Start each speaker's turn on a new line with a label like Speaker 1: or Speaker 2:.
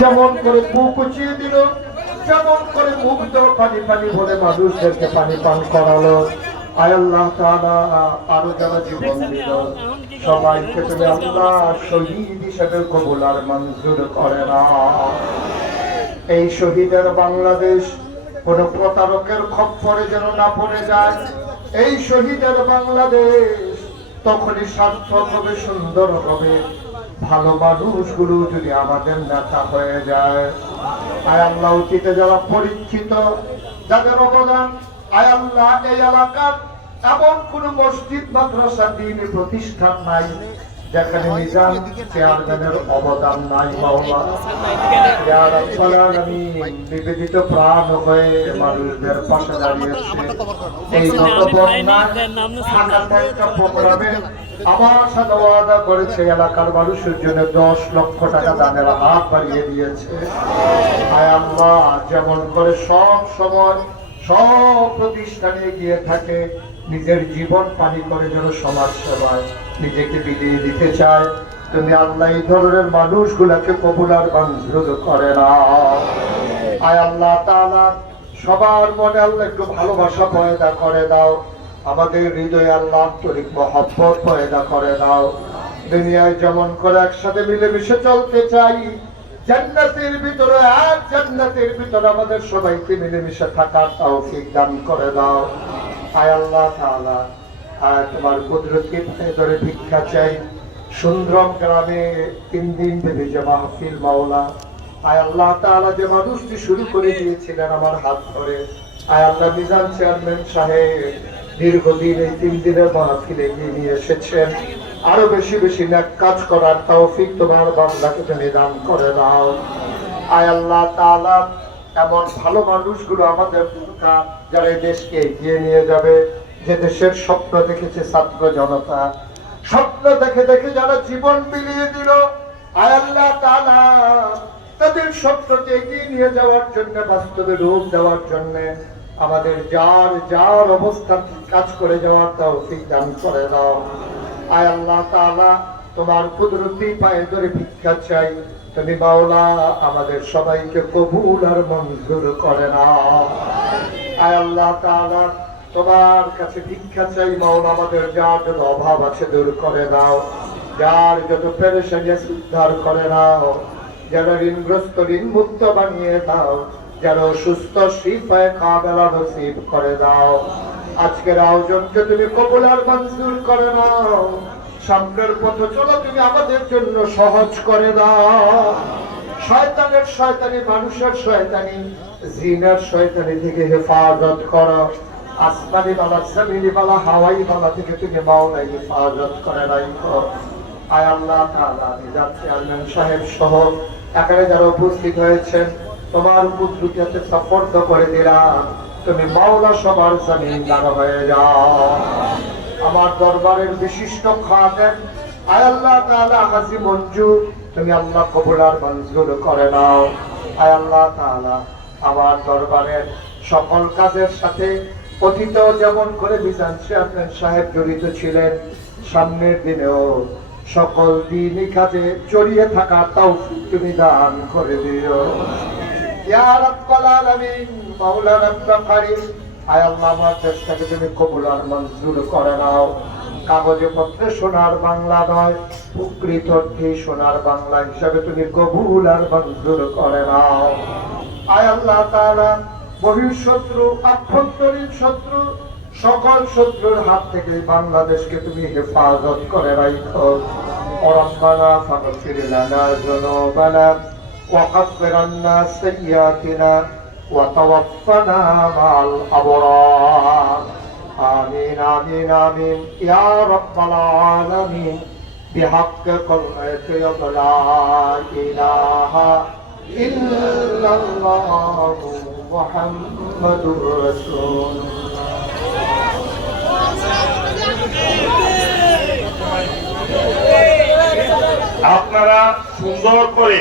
Speaker 1: যেমন করে বুক উঁচিয়ে দিল, যেমন করে মুগ্ধ পানি পানি বলে মানুষদেরকে পানি পান করালো। আল্লাহ আরও যারা জীবন দিল সবাইকে তুমি আল্লাহ শহীদ হিসেবে কবুল আর মঞ্জুর করে না। এই শহীদের বাংলাদেশ কোন প্রতারকের খপ্পরে যেন না পড়ে যায়, এই শহীদের বাংলাদেশ তখনই সার্থক হবে, সুন্দর হবে। ভালো মানুষগুলো যদি আমাদের নেতা হয়ে যায়। আয় আল্লাহ অতীতে যারা পরীক্ষিত, যাদের অবদান, আয় আল্লাহ এই এলাকার এমন কোন মসজিদ, মাদ্রাসা, দিন, প্রতিষ্ঠান নাই। যেখানে নিজাম চেয়ারম্যানের অবদান নাই মাওলা রাব্বাল আলামিন, প্রাণ হয়ে মানুষদের পাশে দাঁড়িয়েছে। এই প্রোগ্রামে আমার সাথে ওয়াদা করেছে এলাকার মানুষের জন্য দশ লক্ষ টাকা দানের হাত বাড়িয়ে দিয়েছে। আয় আল্লাহ যেমন করে সব সময় সব প্রতিষ্ঠানে গিয়ে থাকে, নিজের জীবন পানি করে যেন সমাজ সেবায়, নিজেকে বিলিয়ে দিতে চায়। তুমি আল্লাহ এই ধরনের মানুষগুলাকে কবুল আর করে না। আয় আল্লাহ তাআলা, সবার মনে আল্লাহ একটু ভালোবাসা পয়দা করে দাও। আমাদের হৃদয়ে আল্লাহ আন্তরিক মহব্বত পয়দা করে দাও। দুনিয়ায় যেমন করে একসাথে মিলেমিশে চলতে চাই জান্নাতের ভিতরে এক জান্নাতের ভিতরে আমাদের সবাইকে মিলেমিশে থাকার তৌফিক দান করে দাও। আয় আল্লাহ আর তোমার কুদরতকে ধরে ভিক্ষা চাই। সুন্দরম গ্রামে তিন দিন ধরে যে মাহফিল মাওলা। আয় আল্লাহ তাআলা, যে মানুষটি শুরু করে দিয়েছিলেন আমার হাত ধরে। আয় আল্লাহ মিজান চেয়ারম্যান সাহেব দীর্ঘদিন এই তিন দিনের মাহফিলে এগিয়ে নিয়ে এসেছেন। আরও বেশি বেশি ন্যাক কাজ করার তৌফিক তোমার বান্দাকে তুমি দান করে দাও। আয় আল্লাহ এমন ভালো মানুষগুলো আমাদের দরকার, যারা এই দেশকে এগিয়ে নিয়ে যাবে। যে দেশের স্বপ্ন দেখেছে ছাত্র জনতা, স্বপ্ন দেখে দেখে যারা জীবন বিলিয়ে দিল, আয় আল্লাহ তাদের স্বপ্নকে এগিয়ে নিয়ে যাওয়ার জন্য, বাস্তবে রূপ দেওয়ার জন্য আমাদের যার যার অবস্থান কাজ করে যাওয়ার তৌফিক দান করে দাও। আয় আল্লাহ তোমার কুদরতি পায়ে ধরে ভিক্ষা চাই। তুমি মাওলা, আমাদের সবাইকে কবুল আর মঞ্জুর করে না আয় আল্লাহ তোমার কাছে ভিক্ষা চাই মাওলা, আমাদের যার যত অভাব আছে দূর করে দাও। যার যত পেরেশানি আছে উদ্ধার করে নাও। যারা ঋণগ্রস্ত ঋণ মুক্ত বানিয়ে দাও। যারা সুস্থ, শিফায় কাবেলা নসিব করে দাও। আজকের আয়োজনকে তুমি কবুল আর মঞ্জুর করে নাও সামনের পথ চলো, তুমি আমাদের জন্য সহজ করে দাও। শয়তানের শয়তানি, মানুষের শয়তানি, জিনের শয়তানি থেকে হেফাজত করো। আসমানি বালা, জমিনি বালা, হাওয়াই বালা থেকে তুমি মাওলাই হেফাজত করে রাখো। আয় আল্লাহ তাআলা চেয়ারম্যান সাহেব সহ এখানে যারা উপস্থিত হয়েছেন, তোমার কুদরতিতে সাপোর্ট করে দিলাম। তুমি মাওলা সবার জমিনদার হয়ে যাও। আমার দরবারের বিশিষ্ট খাদেম, আয় আল্লাহ তাআলা হাজি মঞ্জু, তুমি আল্লাহ কবুল আর মঞ্জুর করে নাও। আয় আল্লাহ তাআলা, আমার দরবারের সকল কাজের সাথে অতীতেও যেমন করে মিজান চেয়ারম্যান সাহেব জড়িত ছিলেন, সামনের দিনেও সকল দিনই কাজে জড়িয়ে থাকা তাও তুমি দান করে দিও। ইয়া রাব্বাল আলামিন মাওলানা আয় আল্লাহ আমার চেষ্টাকে তুমি কবুল আর মঞ্জুর করে নাও। কাগজে পত্রে সোনার বাংলা নয়, প্রকৃত সোনার বাংলা হিসাবে তুমি কবুল আর মঞ্জুর করে নাও। আয় আল্লাহ তারা আভ্যন্তরীণ শত্রু, সকল শত্রুর হাত থেকে বাংলাদেশকে তুমি হেফাজত করে রাখো। অরম্বানা ফাগফির লানা জনবানা সাইয়াতিনা وتوفنا مع الأبرار آمين آمين آمين يا رب العالمين بحق قلت لا إله إلا الله محمد رسول الله
Speaker 2: আপনারা সুন্দর করে